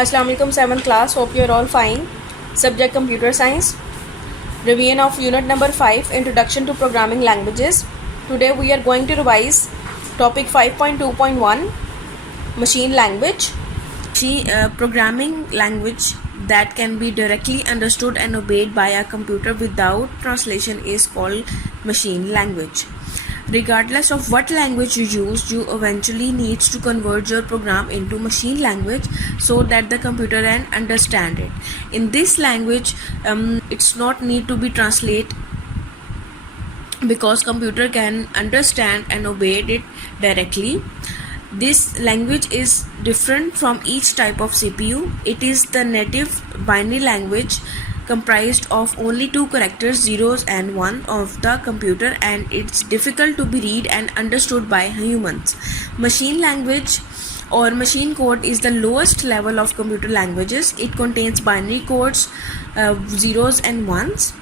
Assalamu alaikum 7th class. Hope you are all fine. Subject Computer Science. Revision of Unit number 5, Introduction to Programming Languages. Today we are going to revise topic 5.2.1, Machine Language. Programming language that can be directly understood and obeyed by a computer without translation is called machine language. Regardless of what language you use, you eventually need to convert your program into machine language so that the computer can understand it. In this language, it's not need to be translated because computer can understand and obey it directly. This language is different from each type of CPU. It is the native binary language comprised of only two characters, zeros and one, of the computer, and it's difficult to be read and understood by humans. Machine language or machine code is the lowest level of computer languages. It contains binary codes, zeros and ones,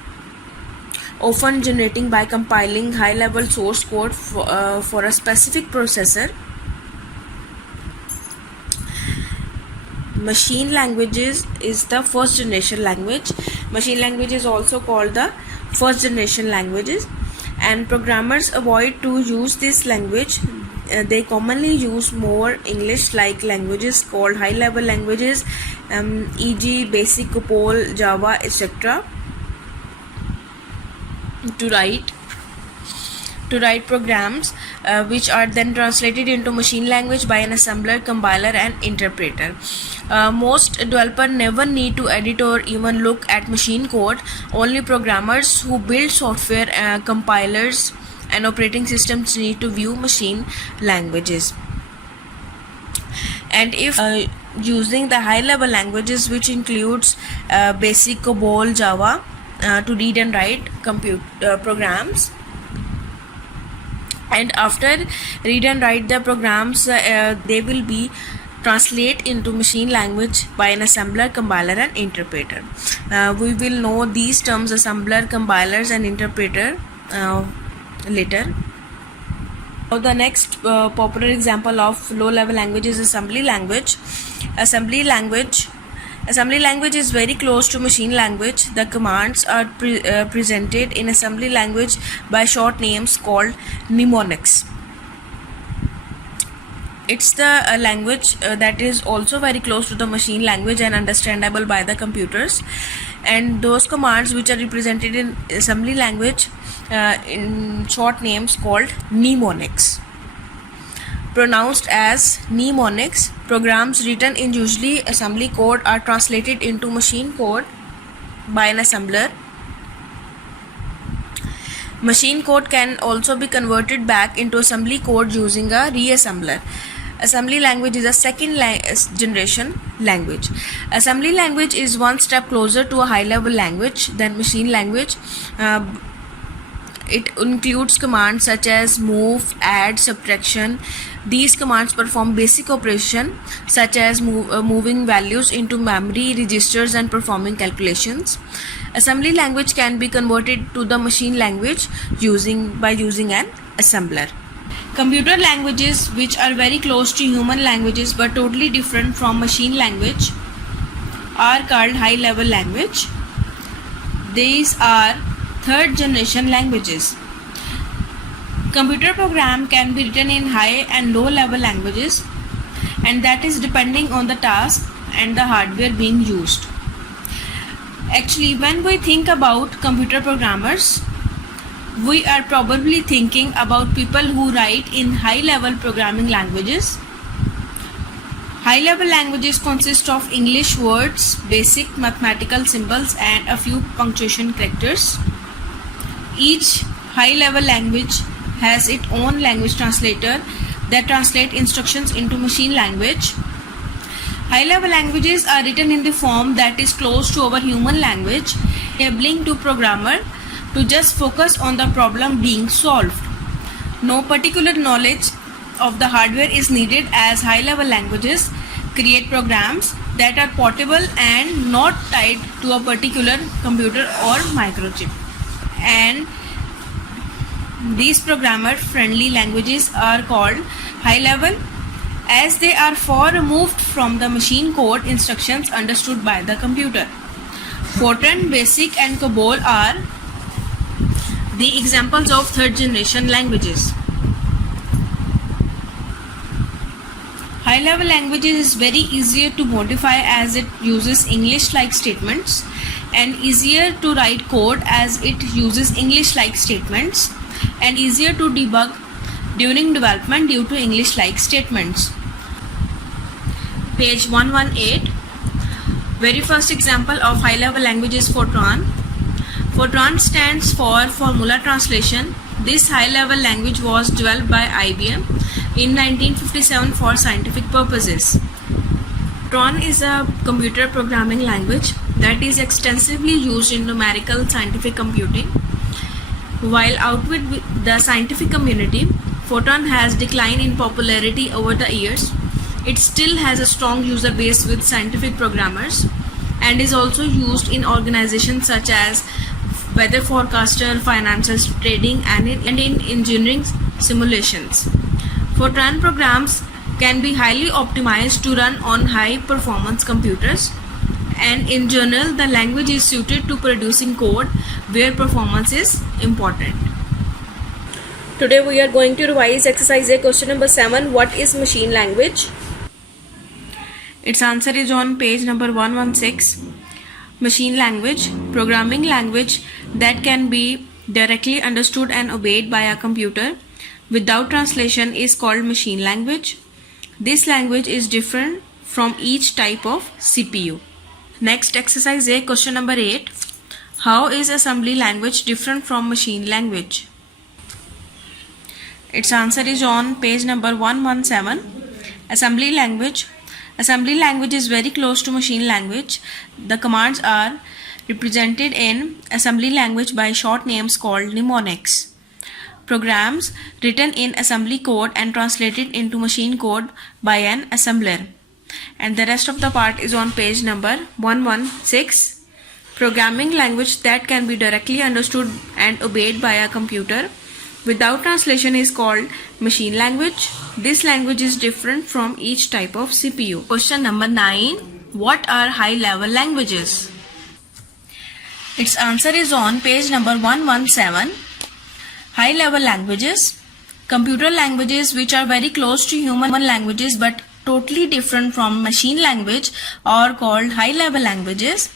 often generating by compiling high-level source code for a specific processor. Machine languages is the first generation language. Machine language is also called the first generation languages, and programmers avoid to use this language. They commonly use more English like languages called high level languages, e.g. Basic, COBOL, Java, etc. to write programs which are then translated into machine language by an assembler, compiler and interpreter. Most developers never need to edit or even look at machine code. Only programmers who build software, compilers and operating systems need to view machine languages. And if using the high level languages, which includes Basic, COBOL, Java, to read and write programs, and after read and write the programs, they will be translate into machine language by an assembler, compiler and interpreter. We will know these terms, assembler, compilers and interpreter, later. Now the next popular example of low level language is assembly language. Assembly language is very close to machine language. The commands are presented in assembly language by short names called mnemonics. It's the language that is also very close to the machine language and understandable by the computers. And those commands which are represented in assembly language in short names called mnemonics. Pronounced as mnemonics, programs written in usually assembly code are translated into machine code by an assembler. Machine code can also be converted back into assembly code using a reassembler. Assembly language is a second generation language. Assembly language is one step closer to a high level language than machine language. It includes commands such as move, add, subtraction. These commands perform basic operation such as moving values into memory registers and performing calculations. Assembly language can be converted to the machine language by using an assembler. Computer languages, which are very close to human languages but totally different from machine language, are called high level language. These are third generation languages. Computer program can be written in high and low level languages, and that is depending on the task and the hardware being used. Actually, when we think about computer programmers, we are probably thinking about people who write in high level programming languages. High level languages consist of English words, basic mathematical symbols and a few punctuation characters. Each high level language has its own language translator that translate instructions into machine language. High level languages are written in the form that is close to our human language, enabling to programmer to just focus on the problem being solved. No particular knowledge of the hardware is needed, as high level languages create programs that are portable and not tied to a particular computer or microchip. And these programmer friendly languages are called high level as they are far removed from the machine code instructions understood by the computer. Fortran, BASIC and COBOL are the examples of third generation languages. High level languages is very easier to modify as it uses English like statements, and easier to write code as it uses English like statements, and easier to debug during development due to English like statements. Page 118. Very first example of high level language is Fortran. Fortran stands for Formula Translation. This high level language was developed by IBM in 1957 for scientific purposes. Fortran is a computer programming language that is extensively used in numerical scientific computing. While outwith the scientific community, Fortran has declined in popularity over the years. It still has a strong user base with scientific programmers and is also used in organizations such as weather forecaster, financial trading, and in engineering simulations. Fortran programs can be highly optimized to run on high performance computers, and in general the language is suited to producing code where performance is important. Today we are going to revise exercise A, question number 7. What is machine language? Its answer is on page number 116. Machine language, programming language that can be directly understood and obeyed by a computer without translation, is called machine language. This language is different from each type of CPU. Next, exercise A, question number 8. How is assembly language different from machine language? Its answer is on page number 117. Assembly language. Assembly language is very close to machine language. The commands are represented in assembly language by short names called mnemonics. Programs written in assembly code and translated into machine code by an assembler. And the rest of the part is on page number 116. Programming language that can be directly understood and obeyed by a computer without translation is called machine language. This language is different from each type of CPU. Question number 9. What are high level languages? Its answer is on page number 117. High level languages, computer languages which are very close to human languages but totally different from machine language, are called high level languages.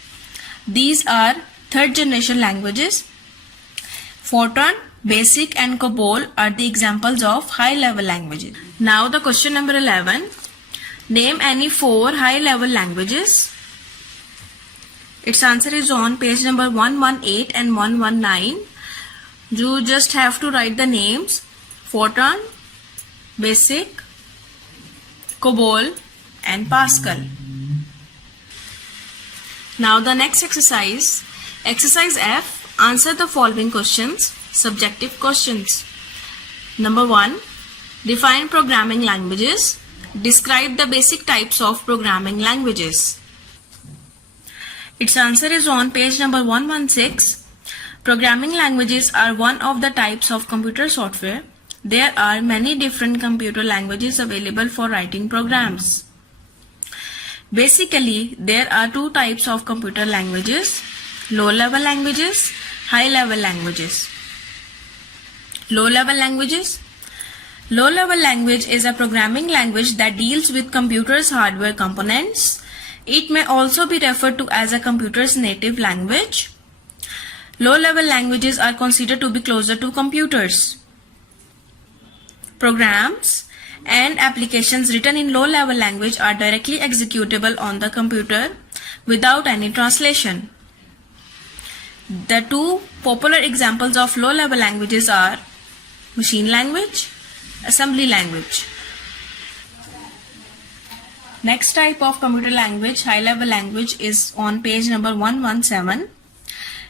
These are third generation languages. Fortran, BASIC and COBOL are the examples of high level languages. Now the question number 11. Name any 4 high level languages. Its answer is on page number 118 and 119. You just have to write the names: Fortran, BASIC, COBOL and Pascal. Now the next exercise. Exercise F. Answer the following questions. Subjective questions. Number 1. Define programming languages. Describe the basic types of programming languages. Its answer is on page number 116. Programming languages are one of the types of computer software. There are many different computer languages available for writing programs. Basically, there are 2 types of computer languages: low-level languages, high-level languages. Low-level languages. Low-level language is a programming language that deals with computers' hardware components. It may also be referred to as a computer's native language. Low-level languages are considered to be closer to computers. Programs and applications written in low-level language are directly executable on the computer without any translation. The 2 popular examples of low-level languages are machine language, assembly language. Next type of computer language, high-level language, is on page number 117.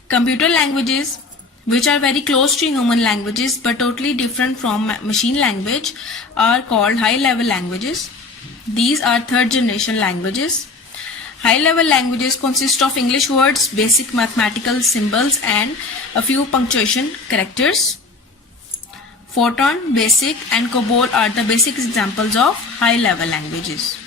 Computer languages which are very close to human languages but totally different from machine language are called high-level languages. These are third generation languages. High-level languages consist of English words, basic mathematical symbols and a few punctuation characters. Fortran, BASIC and COBOL are the basic examples of high-level languages.